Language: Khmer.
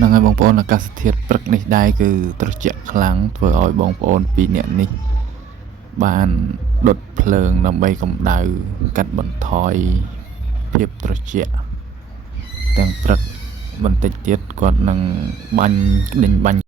នឹងហើយបងប្អូនអាកាសធាតុព្រឹកនេះដែរគឺត្រជាក់ខ្លាំងធ្វើឲ្យបងប្អូនពីរនាក់នេះបានដុតភ្លើងដើម្បីកម្ដៅកាត់បន្ថយភាពត្រជាក់ទាំងព្រឹកបន្តិចទៀតគាត់នឹងបាញ់ដេញបាញ់